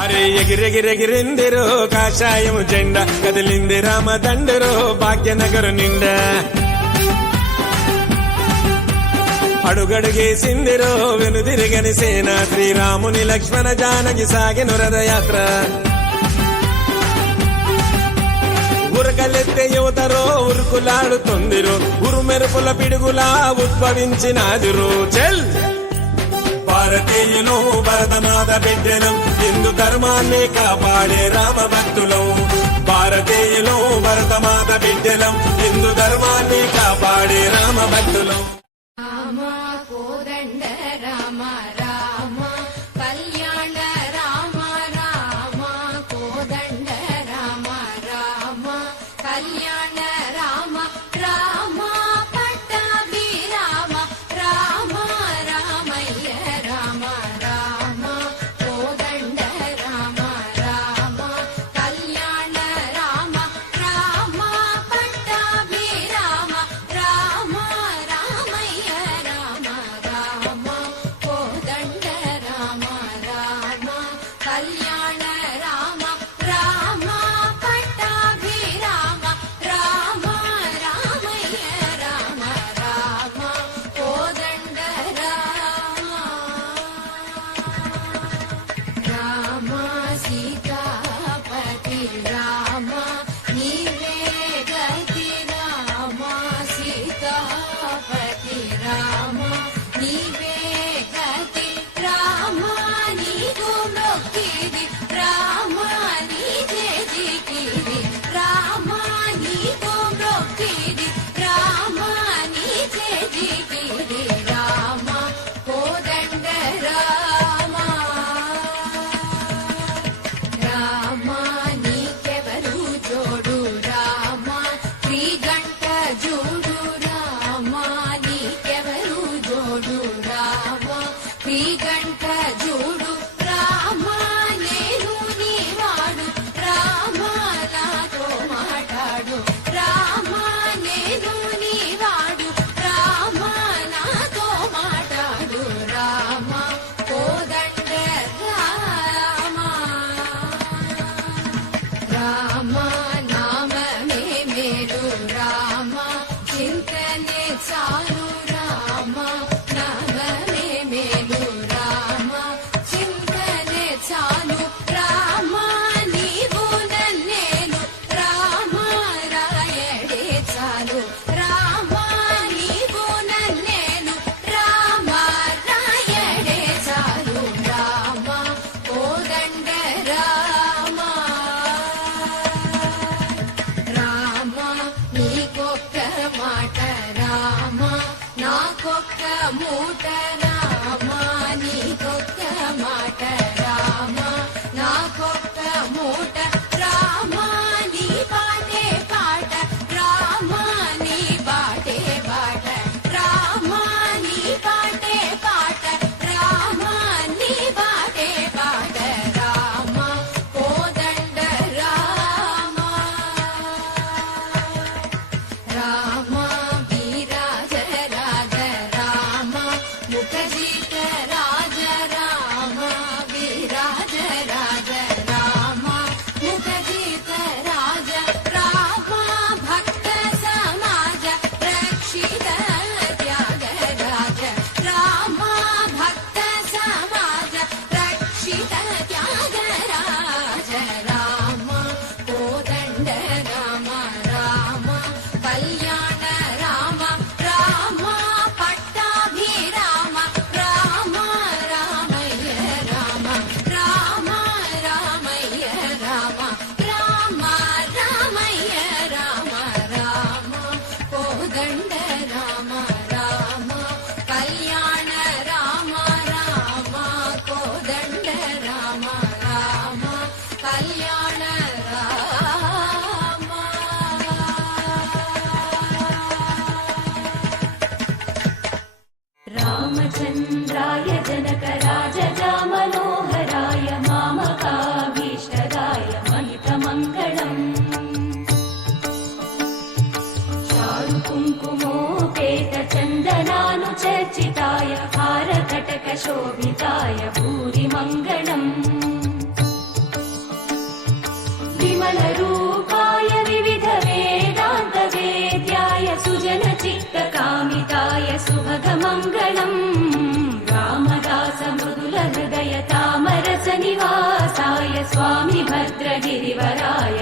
అరే ఎగిరెగిరెగిరిందిరో కాషాయము జెండా కదిలింది రామదండరో భాగ్యనగరు నిండా అడుగడుగేసిందిరో వెనుదిరగని సేన శ్రీరాముని లక్ష్మణ జానకి సాగిన రథయాత్ర ఉరకలెత్తే యువతరో ఉరుకులాడుతుందిరో ఉరుమెరుపుల పిడుగులా ఉద్భవించినాదిరో చెల్ భారతీయులు భరతమాత బిడ్డలం హిందూ ధర్మాన్ని కాపాడే రామ భక్తులం భారతీయులు భరతమాత బిడ్డలం హిందూ ధర్మాన్ని కాపాడే రామ భక్తులం రామ కోదండ రామ రామ కళ్యాణ రామ రామ కోదండ రామ రామ కళ్యాణ రామ రామ పట్టాభి రామ రామ రామయ్య రామ రామ కోదండ రామ రామ కళ్యాణ రామ రామ పట్టాభి రామ రామ రామయ్య రామ రామ కోదండ రామ రామ కళ్యాణ రామ రామ పట్టాభి రామ రామ రామయ్య రామ రామ కోదండ రామ సీతాపతి రామ నీవే గతి రామ సీతాపతి రామ నీవే గతి రామ నీకు మొక్కిది రామ నీజే జికిది రామ నీకు మొక్కిది రామ నీజే జికిది రామ కోదండ రామ రామ నీకెవరు జోడు రామ శ్రీగంట జోడు రామ నీకెవరు జోడు రామ శ్రీగంట జోడు రామ నేను నీ భద్రగిరివరాయ